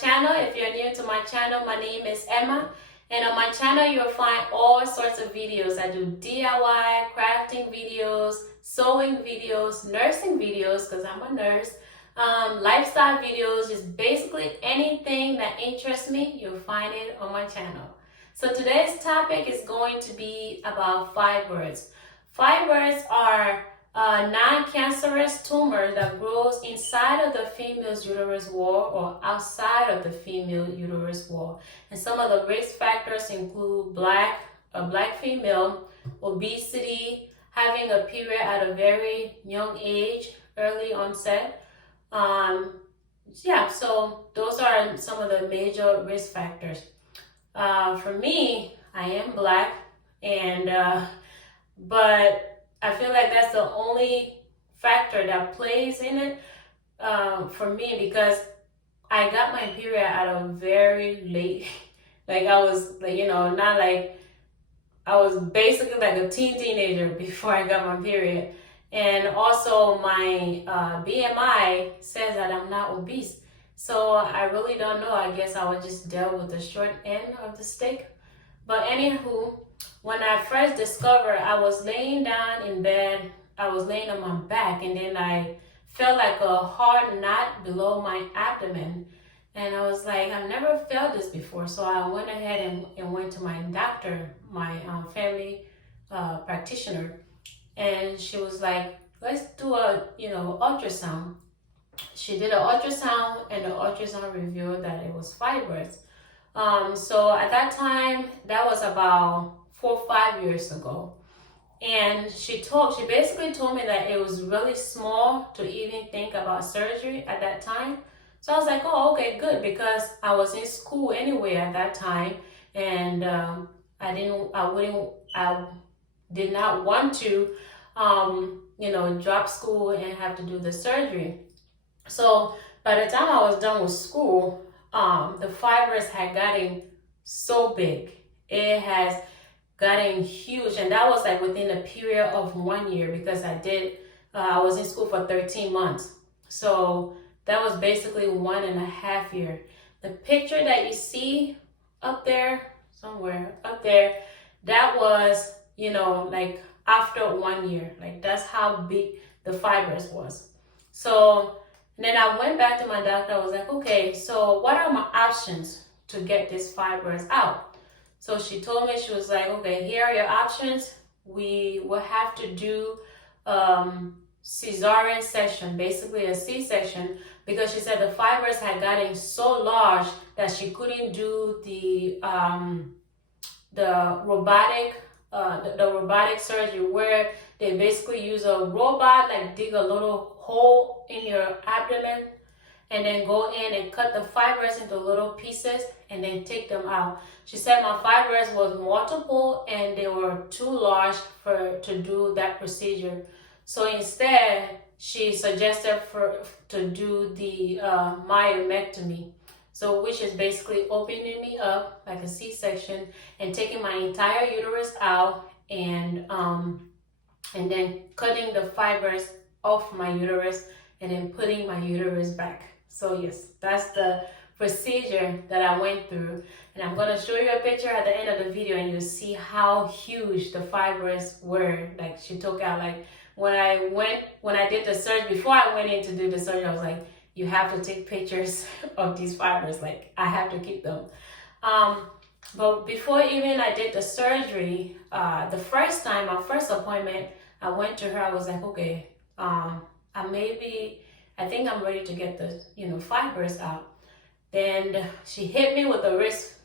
channel. If you're new to my channel, my name is Emma, and on my channel you'll find all sorts of videos. I do DIY, crafting videos, sewing videos, nursing videos because I'm a nurse, lifestyle videos, just basically anything that interests me, you'll find it on my channel. So today's topic is going to be about fibroids. Fibroids are non-cancerous tumor that grows inside of the female's uterus wall or outside of the female uterus wall. And some of the risk factors include a black female, obesity, having a period at a very young age, early onset. So those are some of the major risk factors. For me, I am black, and but I feel like that's the only factor that plays in it for me, because I got my period at a very late, like I was like, not like, I was basically like a teenager before I got my period. And also my BMI says that I'm not obese. So I really don't know. I guess I would just deal with the short end of the stick. But anywho, when I first discovered, I was laying down in bed, I was laying on my back, and then I felt like a hard knot below my abdomen. And I was like, I've never felt this before. So I went ahead and went to my doctor, my family practitioner. And she was like, let's do a, ultrasound. She did an ultrasound, and the ultrasound revealed that it was fibroids. So at that time, that was about 4 or 5 years ago. And she basically told me that it was really small to even think about surgery at that time. So I was like, oh, okay, good, because I was in school anyway at that time, and I did not want to, drop school and have to do the surgery. So by the time I was done with school, the fibroids had gotten so big. It has gotten huge, and that was like within a period of 1 year, because I was in school for 13 months. So that was basically 1.5 years. The picture that you see up there, somewhere up there, that was, like after 1 year. Like that's how big the fibroids was. So then I went back to my doctor. I was like, okay, so what are my options to get this fibroids out? So she told me, she was like, okay, here are your options. We will have to do cesarean section, basically a C-section, because she said the fibroids had gotten so large that she couldn't do the robotic surgery, where they basically use a robot, like dig a little hole in your abdomen and then go in and cut the fibroids into little pieces and then take them out. She said my fibroids was multiple and they were too large to do that procedure. So instead, she suggested to do the myomectomy. So which is basically opening me up like a C-section and taking my entire uterus out, and then cutting the fibroids off my uterus and then putting my uterus back. So yes, that's the procedure that I went through. And I'm going to show you a picture at the end of the video, and you'll see how huge the fibroids were. Like she took out, like when I did the surgery, before I went in to do the surgery, I was like, you have to take pictures of these fibroids. Like I have to keep them. But before even I did the surgery, the first time, my first appointment, I went to her. I was like, okay, I think I'm ready to get the, fibroids out. Then she hit me with the risk,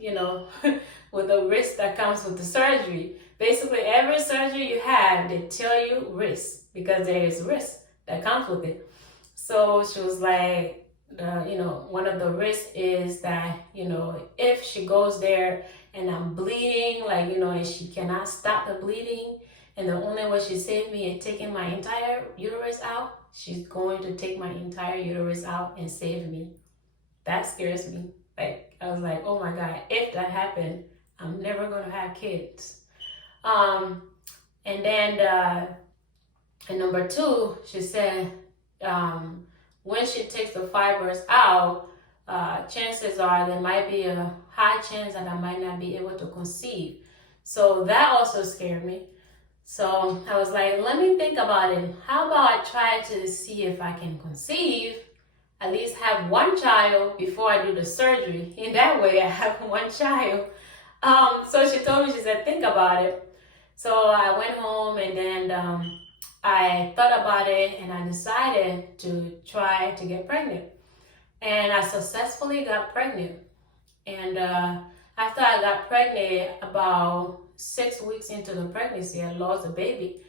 with the risk that comes with the surgery. Basically, every surgery you have, they tell you risk, because there is risk that comes with it. So she was like, one of the risks is that, if she goes there and I'm bleeding, like, and she cannot stop the bleeding, and the only way she saved me is taking my entire uterus out, she's going to take my entire uterus out and save me. That scares me. Like, I was like, oh my God, if that happened, I'm never going to have kids. And then, and number two, she said, when she takes the fibers out, chances are there might be a high chance that I might not be able to conceive. So that also scared me. So I was like, let me think about it. How about I try to see if I can conceive, at least have one child before I do the surgery. In that way, I have one child. So she told me, she said, think about it. So I went home and then I thought about it and I decided to try to get pregnant. And I successfully got pregnant. And after I got pregnant, about 6 weeks into the pregnancy, I lost a baby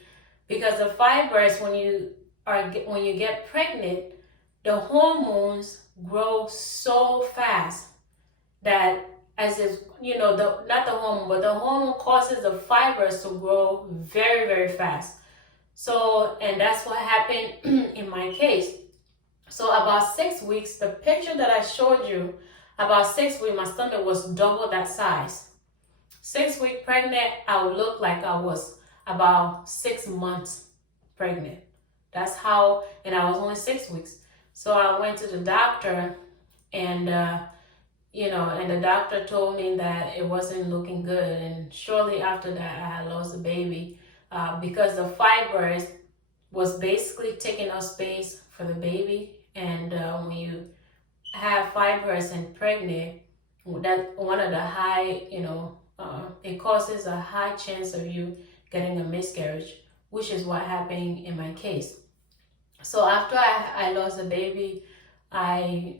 because the fibroids, when you get pregnant, the hormones grow so fast that, as if not the hormone, but the hormone causes the fibers to grow very, very fast. So, and that's what happened in my case. So about 6 weeks, the picture that I showed you, about 6 weeks, my stomach was double that size. 6 weeks pregnant, I would look like I was about 6 months pregnant. That's how, and I was only 6 weeks. So I went to the doctor and, and the doctor told me that it wasn't looking good. And shortly after that, I had lost the baby because the fibroids was basically taking up space for the baby. And when you have fibroids and pregnant, that one of the high, it causes a high chance of you getting a miscarriage, which is what happened in my case. So after I lost the baby, I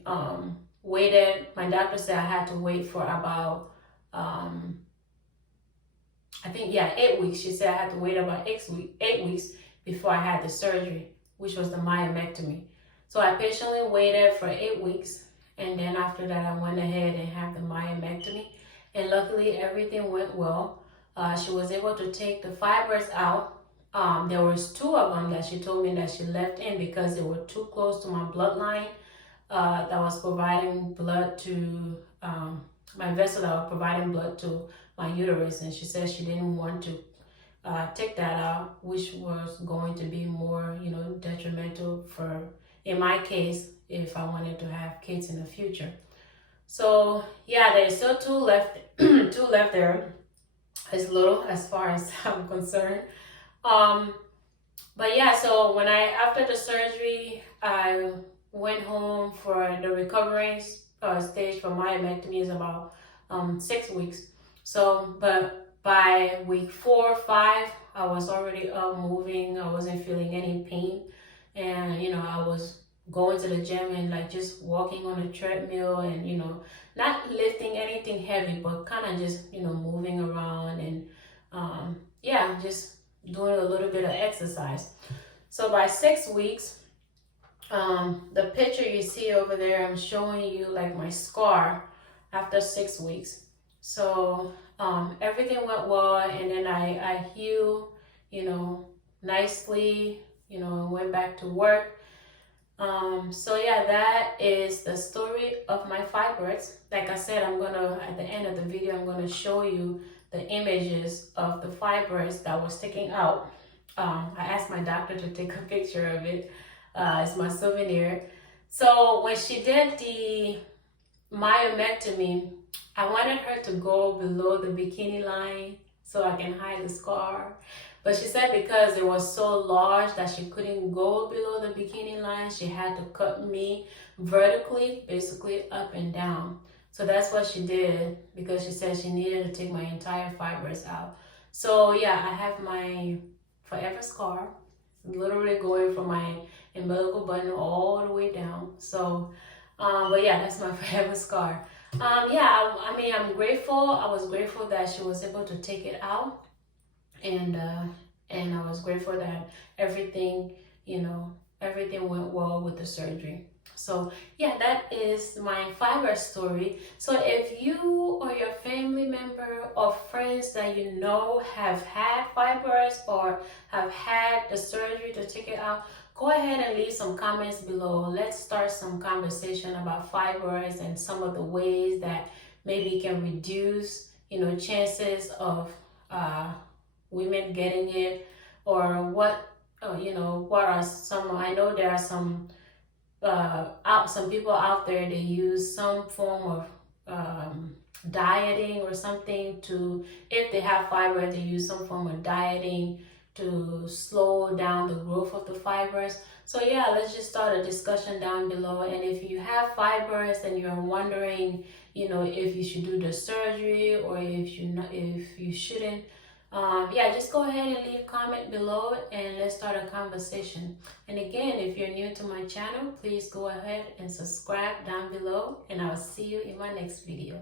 waited. My doctor said I had to wait for about, 8 weeks. She said I had to wait about 8 weeks before I had the surgery, which was the myomectomy. So I patiently waited for 8 weeks. And then after that, I went ahead and had the myomectomy. And luckily, everything went well. She was able to take the fibers out. There was 2 of them that she told me that she left in because they were too close to my bloodline that was providing blood to my vessel that was providing blood to my uterus. And she said she didn't want to take that out, which was going to be more, detrimental for, in my case, if I wanted to have kids in the future. So yeah, there's still 2 left, 2 left there. It's little as far as I'm concerned. But yeah, so after the surgery, I went home for the recovering stage for myomectomy is about 6 weeks. So, but by week 4 or 5, I was already up moving. I wasn't feeling any pain. And, I was going to the gym and like just walking on a treadmill and, not lifting anything heavy, but kind of just, moving around and, just doing a little bit of exercise. So by 6 weeks, the picture you see over there, I'm showing you like my scar after 6 weeks. So everything went well, and then I healed, nicely, went back to work. So yeah, that is the story of my fibroids. Like I said, at the end of the video, I'm gonna show you the images of the fibroids that was taken out. I asked my doctor to take a picture of it. It's my souvenir. So when she did the myomectomy, I wanted her to go below the bikini line so I can hide the scar. But she said because it was so large that she couldn't go below the bikini line, she had to cut me vertically, basically up and down. So that's what she did because she said she needed to take my entire fibers out. So yeah, I have my forever scar, literally going from my umbilical button all the way down. So, but yeah, that's my forever scar. I'm grateful. I was grateful that she was able to take it out. And I was grateful that everything went well with the surgery. So yeah, that is my fiber story. So if you or your family member or friends that have had fibers or have had the surgery to take it out, go ahead and leave some comments below. Let's start some conversation about fibers and some of the ways that maybe can reduce, chances of women getting it, or what are some, I know there are some some people out there, they use some form of dieting or something to, if they have fibroids, they use some form of dieting to slow down the growth of the fibers. So yeah, let's just start a discussion down below. And if you have fibroids and you're wondering, if you should do the surgery or if you shouldn't, yeah, just go ahead and leave a comment below and let's start a conversation. And again, if you're new to my channel, please go ahead and subscribe down below, and I'll see you in my next video.